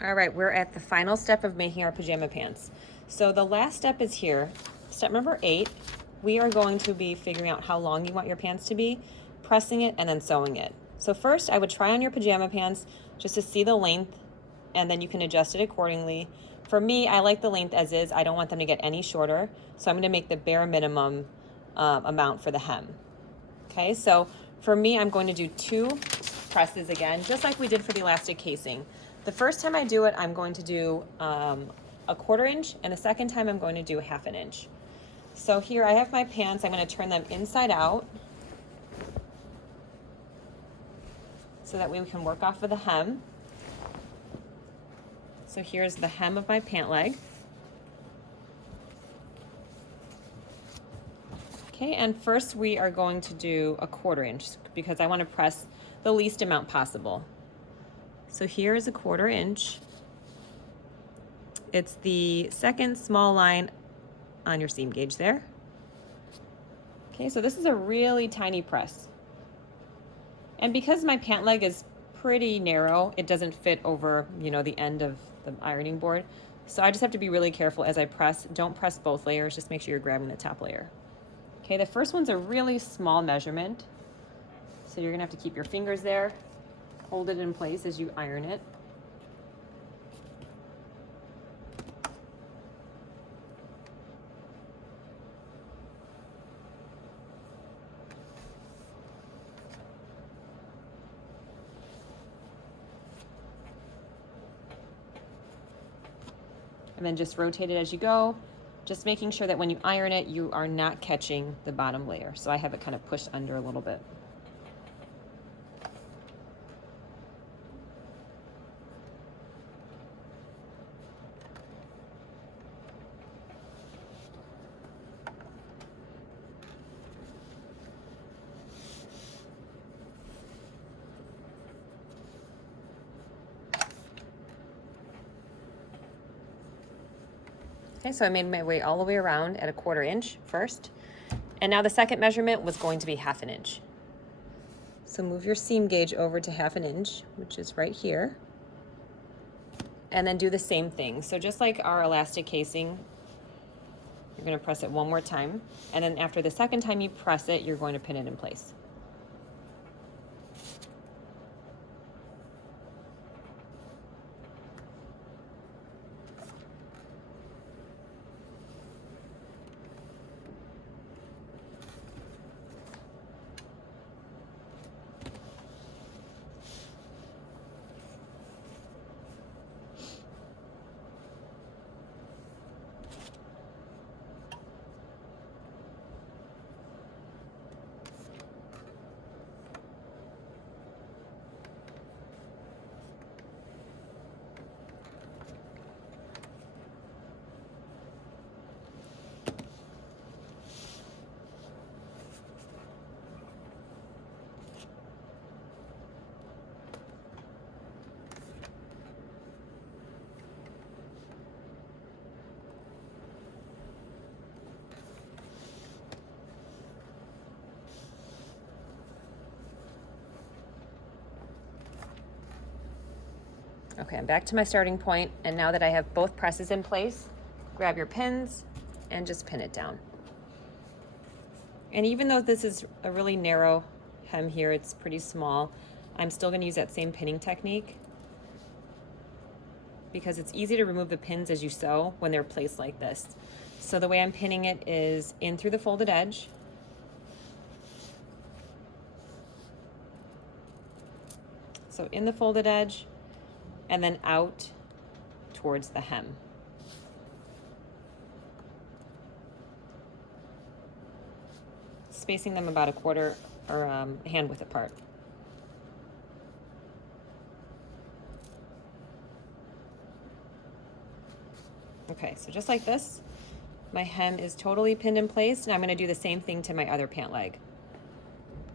All right, we're at the final step of making our pajama pants. So the last step is here. Step number 8, we are going to be figuring out how long you want your pants to be, pressing it, and then sewing it. So first, I would try on your pajama pants just to see the length, and then you can adjust it accordingly. For me, I like the length as is. I don't want them to get any shorter, so I'm going to make the bare minimum amount for the hem. Okay, so for me, I'm going to do 2 presses again, just like we did for the elastic casing. The first time I do it, I'm going to do a 1/4 inch, and the second time I'm going to do 1/2 inch. So here I have my pants. I'm going to turn them inside out so that way we can work off of the hem. So here's the hem of my pant leg. Okay, and first we are going to do a 1/4 inch because I want to press the least amount possible. So here is a 1/4 inch. It's the second small line on your seam gauge there. Okay, so this is a really tiny press. And because my pant leg is pretty narrow, it doesn't fit over, the end of the ironing board. So I just have to be really careful as I press. Don't press both layers, just make sure you're grabbing the top layer. Okay, the first one's a really small measurement. So you're gonna have to keep your fingers there, hold it in place as you iron it. And then just rotate it as you go, just making sure that when you iron it, you are not catching the bottom layer. So I have it kind of pushed under a little bit. Okay, so I made my way all the way around at a 1/4 inch first. And now the second measurement was going to be 1/2 inch. So move your seam gauge over to 1/2 inch, which is right here. And then do the same thing. So just like our elastic casing, you're gonna press it one more time. And then after the second time you press it, you're going to pin it in place. Okay, I'm back to my starting point, and now that I have both presses in place, grab your pins and just pin it down. And even though this is a really narrow hem here, it's pretty small, I'm still gonna use that same pinning technique because it's easy to remove the pins as you sew when they're placed like this. So the way I'm pinning it is in through the folded edge, so in the folded edge, and then out towards the hem. Spacing them about a 1/4 or hand width apart. Okay, so just like this, my hem is totally pinned in place, and I'm gonna do the same thing to my other pant leg.